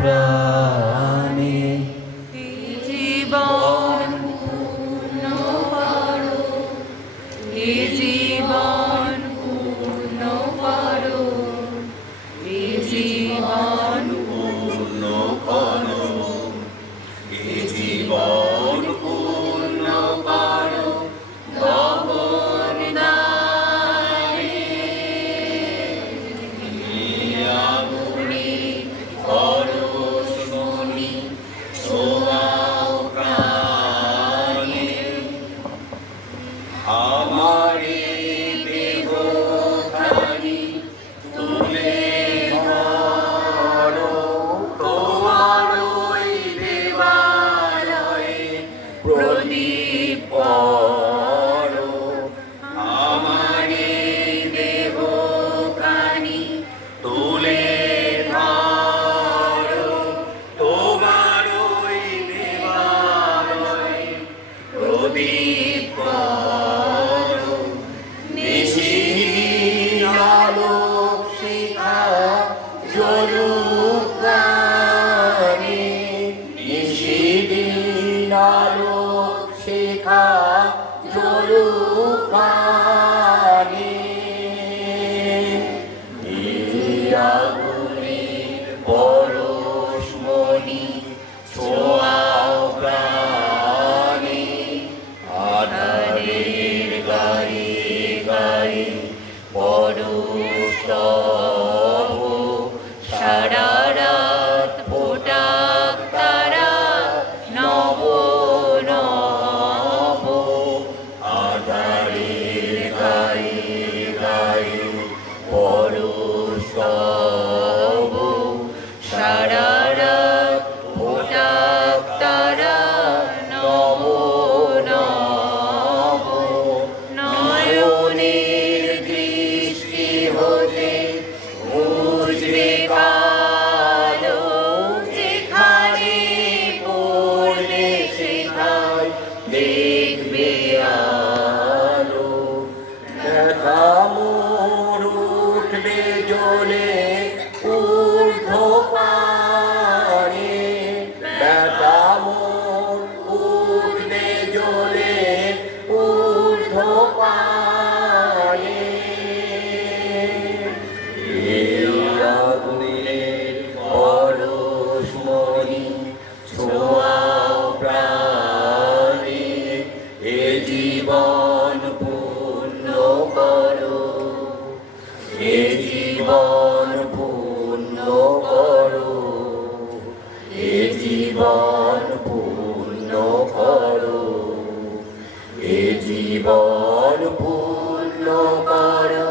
প্রাণে জীবন পূর্ণ করো, এ জীবন পূর্ণ করো, এ জীবন পূর্ণ করো, এ জীবন পূর্ণ করো গগন দানে। আগুনে পরশমণি ছোঁয়াও প্রাণে, আমারে দেহখানি তুলে ধরো, তোমার ওই দেবালয়ে প্রদীপ করো। আমারে দেহখানি তুলে ধরো, তোমার ওই দেবালয়ে প্রদীপ করো। নিশিদিন আলোক শিখা জ্বলুক প্রাণে, নিশিদিন আলোক শিখা জ্বলুক প্রাণে। এই আগুনে পরশমণি ছোঁয়াও প্রাণে, আধারের গায়ে গায়ে পরস্তব, সারা রাত ফোটাক তারা নব নব। আধারের গায়ে গায়ে পরস্তব, সারা রাত ফোটাক তারা নব নব। নয়নের দৃষ্টি হতে মুছবে কালো, যেখানে পড়লে সেখানে দেখবে আলো। দেখা মোর উঠবে জ্বলে ঊর্ধ্বপানে, ব্যথা মোর উঠবে জ্বলে ঊর্ধ্বপানে। এই আগুনের পরশমণি ছোঁয়াও প্রাণে, এ জীবন পূর্ণ করো, এ জীবন পূর্ণ করো, এ জীবন পূর্ণ করো, এ জীবন পূর্ণ করো।